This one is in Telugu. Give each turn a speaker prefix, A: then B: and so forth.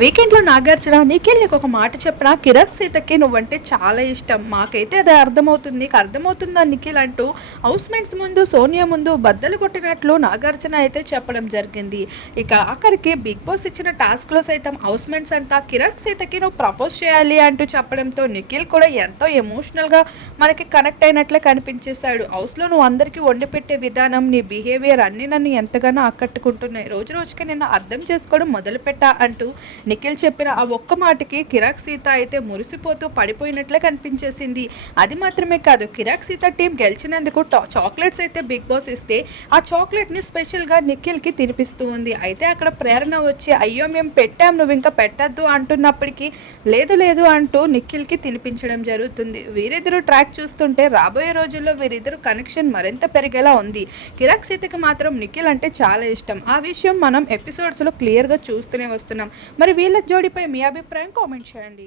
A: వీకెండ్లో నాగార్జున నిఖిల్ నీకు ఒక మాట చెప్పరా? కిరణ్ సీతకి నువ్వంటే చాలా ఇష్టం. మాకైతే అది అర్థమవుతుంది. నీకు అర్థమవుతుందా నిఖిల్ అంటూ హౌస్ మేట్స్ ముందు సోనియా ముందు బద్దలు కొట్టినట్లు నాగార్జున అయితే చెప్పడం జరిగింది. ఇక ఆఖరికి బిగ్ బాస్ ఇచ్చిన టాస్క్లో సైతం హౌస్ మేట్స్ అంతా కిరణ్ సీతకి నువ్వు ప్రపోజ్ చేయాలి అంటూ చెప్పడంతో నిఖిల్ కూడా ఎంతో ఎమోషనల్గా మనకి కనెక్ట్ అయినట్లే కనిపించేశాడు. హౌస్లో నువ్వు అందరికీ వండి పెట్టే విధానం నీ బిహేవియర్ అన్నీ నన్ను ఎంతగానో ఆకట్టుకుంటున్నాయి. రోజు రోజుకి నేను అర్థం చేసుకోవడం మొదలుపెట్టా అంటూ నిఖిల్ చెప్పిన ఆ ఒక్క మాటకి కిరాక్ సీత అయితే మురిసిపోతూ పడిపోయినట్లే కనిపించేసింది. అది మాత్రమే కాదు కిరాక్ సీత టీం గెలిచినందుకు టా- చాక్లెట్స్ అయితే బిగ్ బాస్ ఇస్తే ఆ చాక్లెట్ని స్పెషల్గా నిఖిల్కి తినిపిస్తూ ఉంది. అయితే అక్కడ ప్రేరణ వచ్చి అయ్యో మేము పెట్టాం నువ్వు ఇంకా పెట్టద్దు అంటున్నప్పటికీ లేదు లేదు అంటూ నిఖిల్కి తినిపించడం జరుగుతుంది. వీరిద్దరూ ట్రాక్ చూస్తుంటే రాబోయే రోజుల్లో వీరిద్దరు కనెక్షన్ మరింత పెరిగేలా ఉంది. కిరాక్ సీతకి మాత్రం నిఖిల్ అంటే చాలా ఇష్టం. ఆ విషయం మనం ఎపిసోడ్స్లో క్లియర్గా చూస్తూనే వస్తున్నాం. మరి వీళ్ళ జోడిపై మీ అభిప్రాయం కామెంట్ చేయండి.